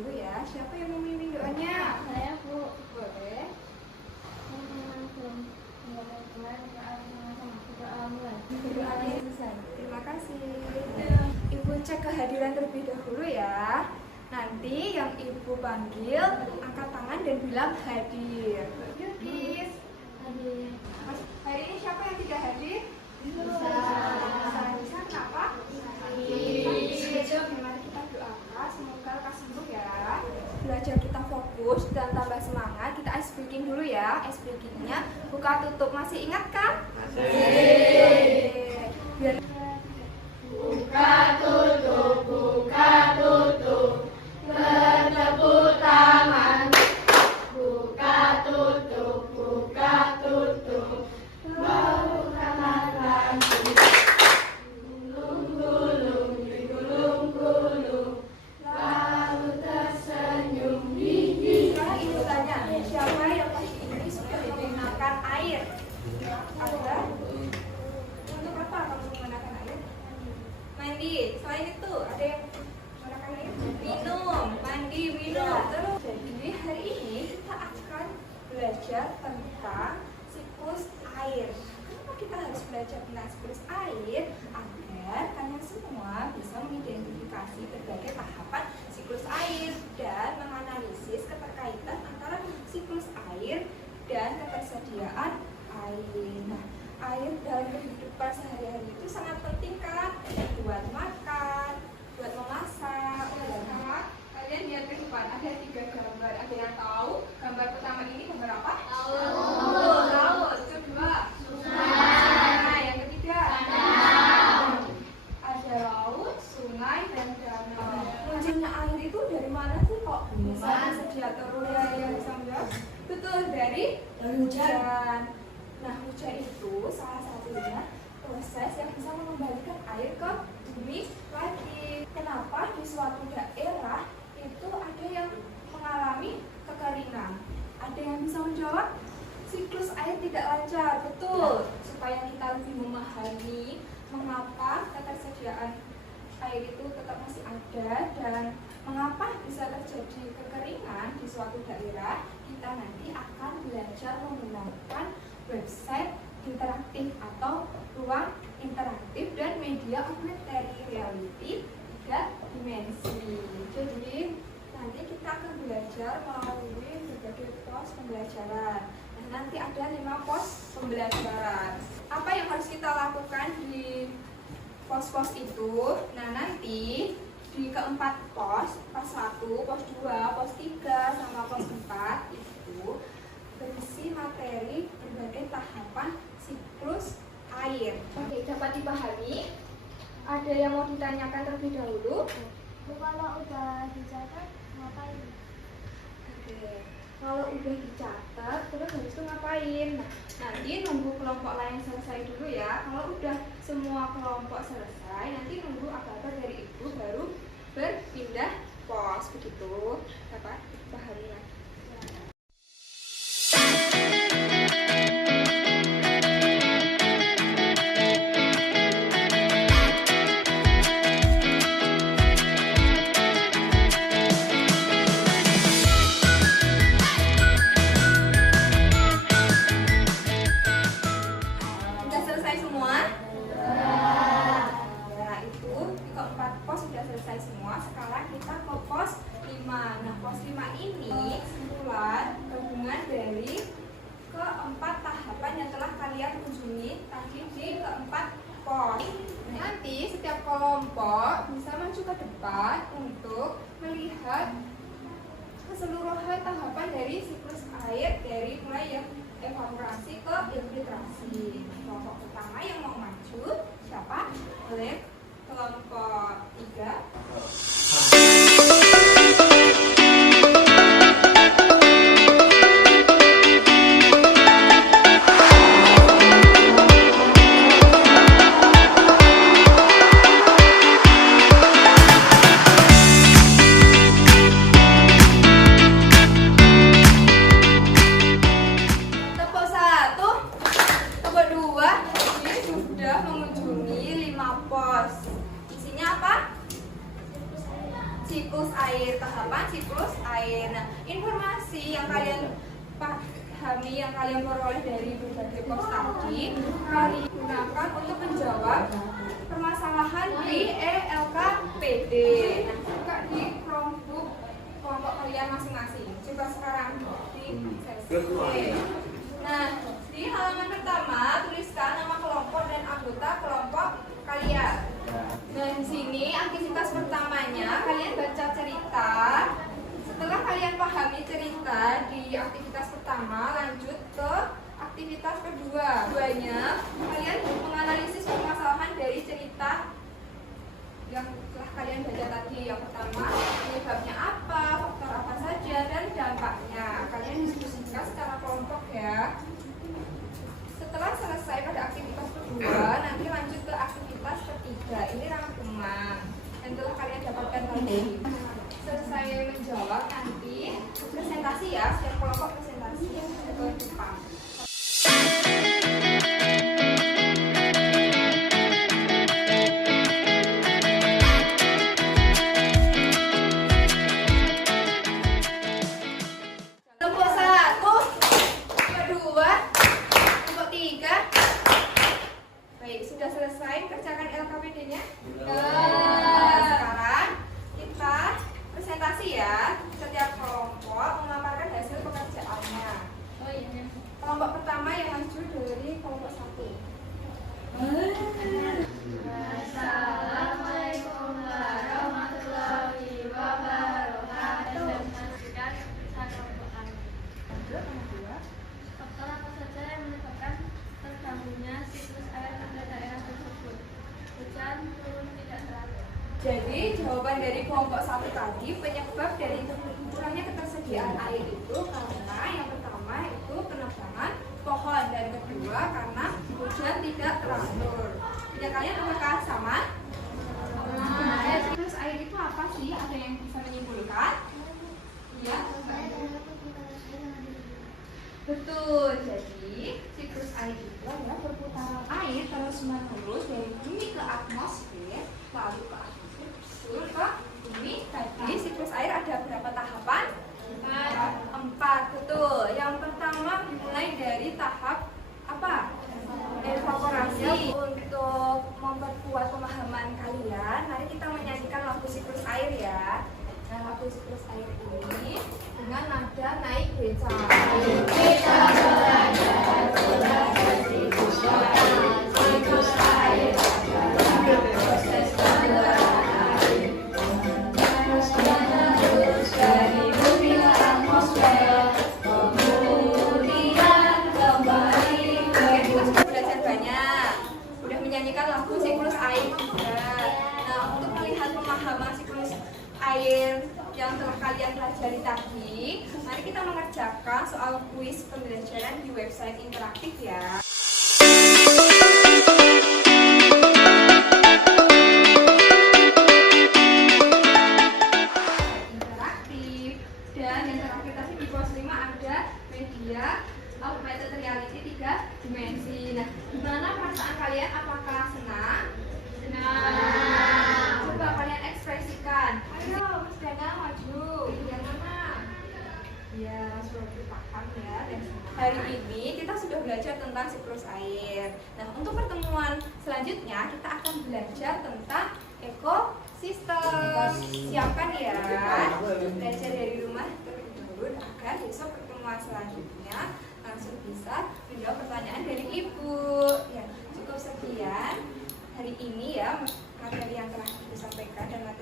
dulu ya. Siapa yang mau memimpin doanya? Saya, Bu. Boleh. Terima kasih. Ibu cek kehadiran terlebih dahulu ya. Nanti yang ibu panggil angkat tangan dan bilang hadir. Yuk, Kis. Hadir. Hari ini siapa yang tidak hadir? Bisa. Bisa kenapa? Mari kita doakan semoga lekas sembuh ya. Belajar kita fokus dan tambah semangat. Kita ice breaking dulu ya. Ice breakingnya buka tutup, masih ingat kan? Masih. Biar Buka tutup, bertepuk tangan. Buka tutup, bahukan lagi. Gulung-gulung, digulung-gulung, lalu tersenyum gigi. sekarang ibu tanya, siapa yang pagi ini sudah menggunakan air? Ada? Untuk apa kamu menggunakan air? Mandi. Selain itu, ada yang menggunakan air? Minum, mandi, minum. Terus, jadi hari ini kita akan belajar tentang siklus air. Kenapa kita harus belajar tentang siklus air? Agar kalian semua bisa mengidentifikasi berbagai tahapan siklus air dan menganalisis keterkaitan antara siklus air dan ketersediaan air. Nah, air dalam kehidupan sehari-hari itu sangat penting kan? Buat makan, buat memasak. Kalian lihat ke depan, ada 3 gambar. Ada yang tahu? Gambar pertama ini gambar apa? Laut. Kedua, sungai. Yang ketiga, ada laut, sungai, dan danau. Munculnya air itu dari mana sih kok bisa tersedia terus? Ya, bisa menjawab. Betul, dari hujan. Nah, hujan itu salah satunya proses yang bisa mengembalikan air ke bumi lagi. Kenapa di suatu daerah itu ada yang mengalami kekeringan? Ada yang bisa menjawab? Siklus air tidak lancar. Betul. Supaya kita lebih memahami mengapa ketersediaan air itu tetap masih ada dan mengapa bisa terjadi kekeringan di suatu daerah, kita nanti akan belajar menggunakan website interaktif atau ruang interaktif dan media augmented reality 3 dimensi. Jadi nanti kita akan belajar melalui berbagai pos pembelajaran. Nah, nanti ada 5 pos pembelajaran. Apa yang harus kita lakukan di pos-pos itu? Nah, nanti di keempat pos 1, pos 2, pos 3, sama pos 4 itu berisi materi berbagai tahapan siklus air. Oke, dapat dipahami? Ada yang mau ditanyakan terlebih dahulu? Kalau udah dicatat, ngapain? Oke, kalau udah dicatat, terus habis itu ngapain? Nah, nanti nunggu kelompok lain selesai dulu ya. Kalau udah semua kelompok selesai, nanti nunggu apa-apa dari ibu baru berpindah pos. Begitu dapat dipahami lagi. Sudah selesai semua? Ya, itu di keempat pos sudah selesai semua. Sekarang kita ke pos 5. Nah, pos 5 ini kesimpulan gabungan dari keempat tahapan yang telah kalian kunjungi tadi di keempat pos. Nanti setiap kelompok bisa maju ke depan untuk melihat keseluruhan tahapan dari siklus air dari mulai yang evaporasi ke infiltrasi. Kelompok pertama yang mau maju siapa? Boleh kelompok 3. Tepuk 1, tepuk 2. Ini sudah mengunjungi 5 pos. Isinya apa? tahapan siklus air. Nah, informasi yang kalian pahami, yang kalian peroleh dari berbagai course tadi, kalian gunakan untuk menjawab permasalahan di ELKPD. Nah, juga di kelompok kalian masing-masing. Coba sekarang di sesi. Nah, di halaman pertama tuliskan nama kelompok dan anggota kelompok kalian. Nah, di sini aktivitas pertamanya kalian baca cerita. Setelah kalian pahami cerita di aktivitas pertama, lanjut ke aktivitas kedua. Keduanya, kalian menganalisis permasalahan dari cerita yang telah kalian baca tadi. Yang pertama, penyebabnya apa, faktor apa saja, dan dampaknya. Kalian diskusikan secara kelompok ya. Setelah selesai pada aktivitas kedua, nanti lanjut ke aktivitas ketiga. Ini rangkuman yang telah kalian dapatkan tadi. Selesai menjawab, nanti presentasi ya, setiap kelompok presentasi ke depan. Kelompok 1, kelompok 2, kelompok 3. Baik, sudah selesai kerjakan LKPD-nya? Sekarang kita presentasi ya. Setiap kelompok memaparkan hasil pekerjaannya. Oh iya. Kelompok pertama yang maju dari kelompok 1. Assalamualaikum warahmatullahi wabarakatuh. Mengajukan satu pertanyaan. Faktor apa saja yang menyebabkan terganggunya siklus air pada daerah tersebut? Hujan turun tidak teratur. Jadi jawaban dari kelompok 1 tadi, penyebab dari kurangnya ketersediaan air itu karena yang pertama itu penebangan pohon, dan kedua karena hujan tidak teratur. Tidak, kalian apakah sama? Siklus air itu apa sih? Ada yang bisa menyimpulkan? Iya. Betul. Jadi siklus air itu adalah perputaran air terus-menerus dari bumi ke atmosfer, lalu ke atmosfer, turun ke bumi. Tadi siklus air ada berapa tahapan? 4. Betul. Yang pertama mulai dari tahap apa? Evaporasi. Untuk memperkuat pemahaman kalian, mari kita menyanyikan lagu siklus air ya. Nah, lagu siklus air ini dengan nada naik beca. Kita belajar siklus air, proses air, terus dari bumi ke atmosfer, kemudian kembali ke belajar banyak. Udah menyanyikan lagu siklus air juga. Nah, untuk melihat pemahaman siklus air yang telah kalian pelajari tadi, mari kita mengerjakan soal kuis pembelajaran di website interaktif ya. Interaktif, dan yang terakhir tadi di pos 5 ada media augmented reality 3 dimensi. Nah, gimana perasaan kalian? Apakah senang? Senang. Coba kalian ekspresikan. Ayo, Mas Dana maju. Yang mana? Ya, sudah paham ya. Dan hari ini kita sudah belajar tentang siklus air. Nah, untuk pertemuan selanjutnya kita akan belajar tentang ekosistem. Siapkan ya. Belajar dari rumah terlebih dahulu agar besok pertemuan selanjutnya langsung bisa menjawab pertanyaan dari Ibu. Ya, cukup sekian hari ini ya materi yang telah disampaikan dan materi